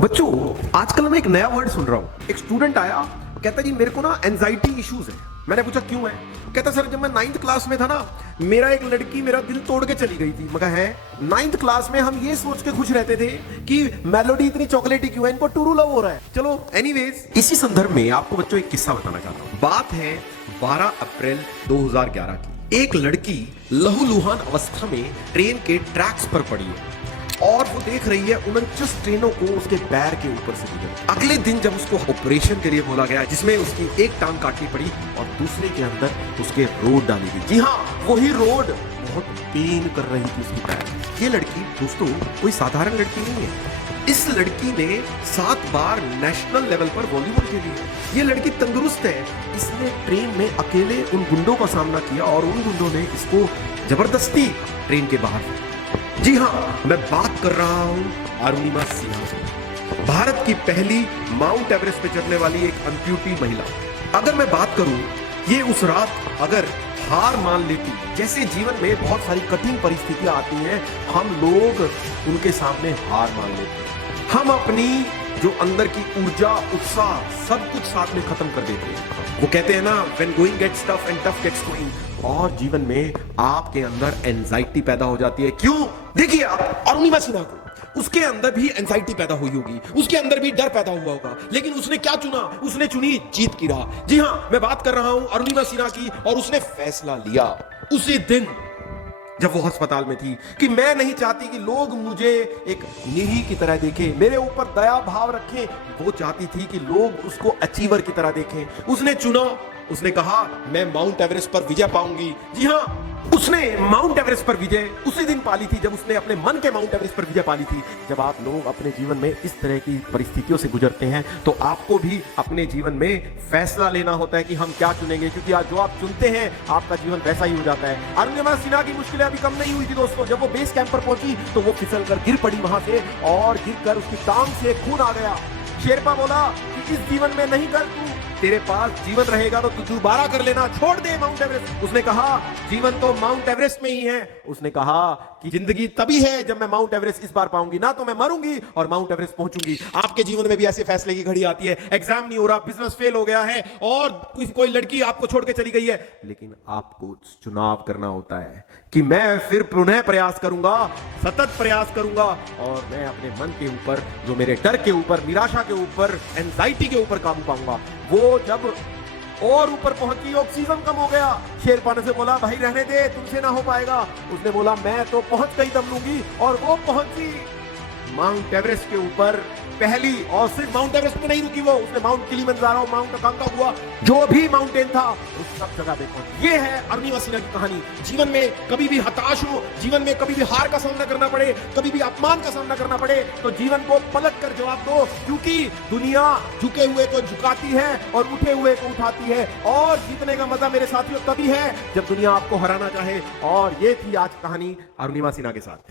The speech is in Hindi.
बच्चों, आजकल मैं एक नया वर्ड सुन रहा हूँ। एक स्टूडेंट आया, कहता जी मेरे को ना एंजाइटी इश्यूज है। मैंने पूछा क्यों है? कहता सर जब मैं 9th क्लास में था ना, मेरा एक लड़की मेरा दिल तोड़ के चली गई थी। मैं कहा है 9th क्लास में हम ये सोच के खुश रहते थे कि मेलोडी इतनी चॉकलेटी क्यों है, इनको टूरू लव हो रहा है। चलो एनीवेज, इसी संदर्भ में आपको बच्चों एक किस्सा बताना चाहता हूँ। बात है 12 अप्रैल 2011 की। एक लड़की लहूलुहान अवस्था में ट्रेन के ट्रैक्स पर पड़ी है और वो देख रही है 49 ट्रेनों को उसके पैर के ऊपर से गुजर। अगले दिन जब उसको ऑपरेशन के लिए बोला गया, जिसमें उसकी एक टांग काटनी पड़ी और दूसरे के अंदर उसके रोड डाली गई। जी हाँ, वही रोड बहुत पेन कर रही थी उसकी पैर। ये लड़की दोस्तों कोई साधारण लड़की नहीं है। इस लड़की ने 7 बार नेशनल लेवल पर वॉलीबॉल खेली है। ये लड़की तंदुरुस्त है। इसने ट्रेन में अकेले उन गुंडों का सामना किया और उन गुंडों ने इसको जबरदस्ती ट्रेन के बाहर। जी हाँ, मैं बात कर रहा हूं अरुणिमा सिन्हा से, भारत की पहली माउंट एवरेस्ट पे चढ़ने वाली एक अम्प्यूटी महिला। अगर मैं बात करूं, ये उस रात अगर हार मान लेती, जैसे जीवन में बहुत सारी कठिन परिस्थितियां आती हैं, हम लोग उनके सामने हार मान लेते हैं। हम अपनी जो अंदर की ऊर्जा, उत्साह, सब कुछ साथ में खत्म कर देते हैं। वो कहते हैं ना, when going gets tough and tough gets going। और जीवन में आपके अंदर एंजाइटी पैदा हो जाती है। क्यों? देखिए आप अरुणिमा सिन्हा को, उसके अंदर भी एंजाइटी पैदा हुई होगी, उसके अंदर भी डर पैदा हुआ होगा, लेकिन उसने क्या चुना? उसने चुनी जीत की राह। जी हाँ, मैं बात कर रहा हूं अरुणिमा सिन्हा की, और उसने फैसला लिया उसी दिन जब वो अस्पताल में थी कि मैं नहीं चाहती कि लोग मुझे एक निरी की तरह देखें, मेरे ऊपर दया भाव रखें। वो चाहती थी कि लोग उसको अचीवर की तरह देखें। उसने चुना, उसने कहा मैं माउंट एवरेस्ट पर विजय पाऊंगी। जी हाँ, उसने माउंट एवरेस्ट पर विजय उसी दिन पाली थी जब उसने अपने मन के माउंट एवरेस्ट पर विजय पाली थी। जब आप लोग अपने जीवन में इस तरह की परिस्थितियों से गुजरते हैं तो आपको भी अपने जीवन में फैसला लेना होता है कि हम क्या चुनेंगे, क्योंकि आज जो आप चुनते हैं आपका जीवन वैसा ही हो जाता है। अरुणिमा सिन्हा की मुश्किलें अभी कम नहीं हुई थी दोस्तों। जब वो बेस कैंप पर पहुंची तो वो फिसल कर गिर पड़ी वहां से, और गिरकर उसकी टांग से खून आ गया। शेरपा बोला कि इस जीवन में नहीं कर, तू तेरे पास जीवन रहेगा तो तू दोबारा कर लेना, छोड़ दे माउंट एवरेस्ट। उसने कहा जीवन तो माउंट एवरेस्ट में ही है। उसने कहा कि जिंदगी तभी है जब मैं माउंट एवरेस्ट इस बार पाऊंगी, ना तो मैं मरूंगी और माउंट एवरेस्ट पहुंचूंगी। आपके जीवन में भी ऐसे फैसले की घड़ी आती है। एग्जाम नहीं हो रहा, बिजनेस फेल हो गया है और कोई लड़की आपको छोड़ के चली गई है, लेकिन आपको चुनाव करना होता है कि मैं फिर पुनः प्रयास करूंगा, सतत प्रयास करूंगा, और मैं अपने मन के ऊपर, जो मेरे डर के ऊपर, निराशा के ऊपर, एंजाइटी के ऊपर काबू पाऊंगा। वो जब और ऊपर पहुंची, ऑक्सीजन कम हो गया, शेरपा ने से बोला भाई रहने दे, तुमसे ना हो पाएगा। उसने बोला मैं तो पहुंच गई दम लूंगी, और वो पहुंची माउंट एवरेस्ट के ऊपर पहली। और सिर्फ माउंट एवरेस्ट में नहीं रुकी वो, उसने माउंट किलिमंजारो, माउंट अकांकागुआ, जो भी माउंटेन था उस सब जगह देखो। ये है अरुणिमा सिन्हा की कहानी। जीवन में कभी भी हताश हो, जीवन में कभी भी हार का सामना करना पड़े, कभी भी अपमान का सामना करना पड़े, तो जीवन को पलट कर जवाब दो, क्योंकि दुनिया झुके हुए को झुकाती है और उठे हुए को उठाती है। और जीतने का मजा मेरे साथियों तभी है जब दुनिया आपको हराना चाहे। और ये थी आज कहानी अरुणिमा सिन्हा के साथ।